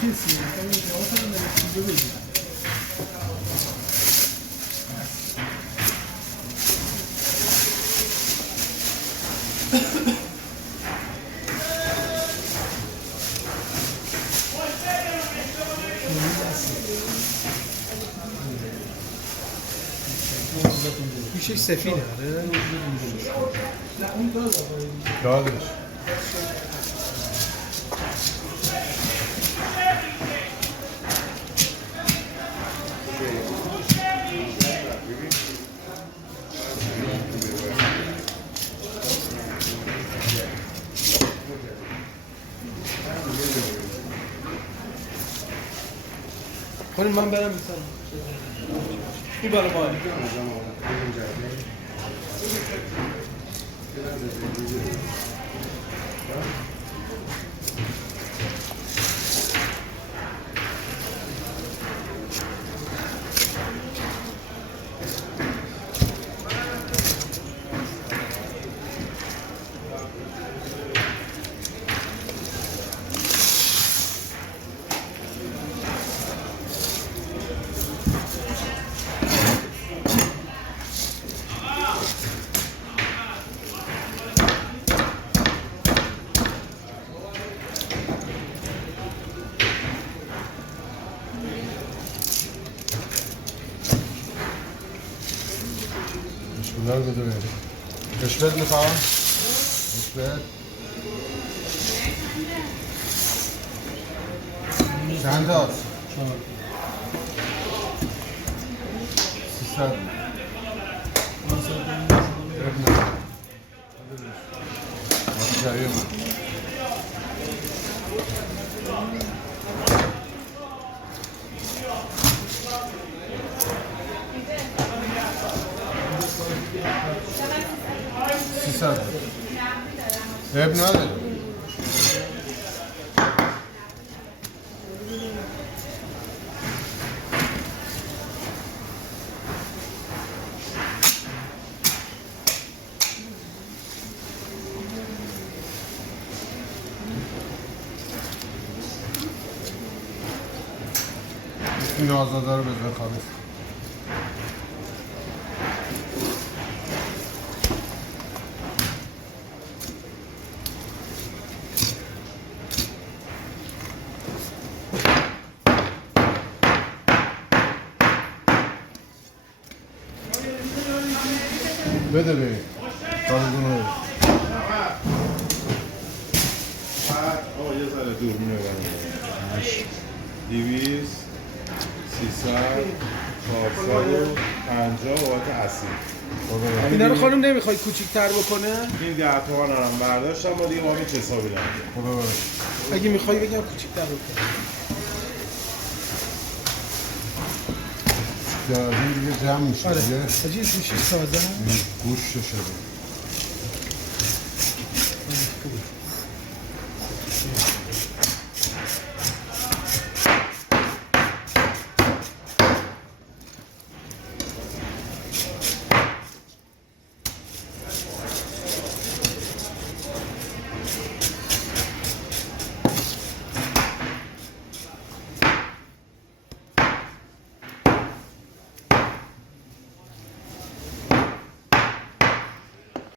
کسی مثلا جواب هم نمیشه بگید پیشش سفیده آره نه اون دادش کنین من برم مثلا این بالا بالا مشکلات بده بریم رشوت میخوام رشوت چند هست؟ 300 300 عیب نداره این آزاده رو بزن خالص بده بریم کارگونه بده آقا یه ذره دورمونه بریم 200 300 450 بابت اصیل اینا رو خانم نمیخوای کوچیک‌تر بکنه؟ این 10 تومن هم برداشتم ما دیگه ما هیچ حسابی نداریم خدا برش اگه میخوای بگم کوچیک‌تر بکنه این دیگه جمع میشه آره دیگه حاجی این سوشیش تازه گوشت شده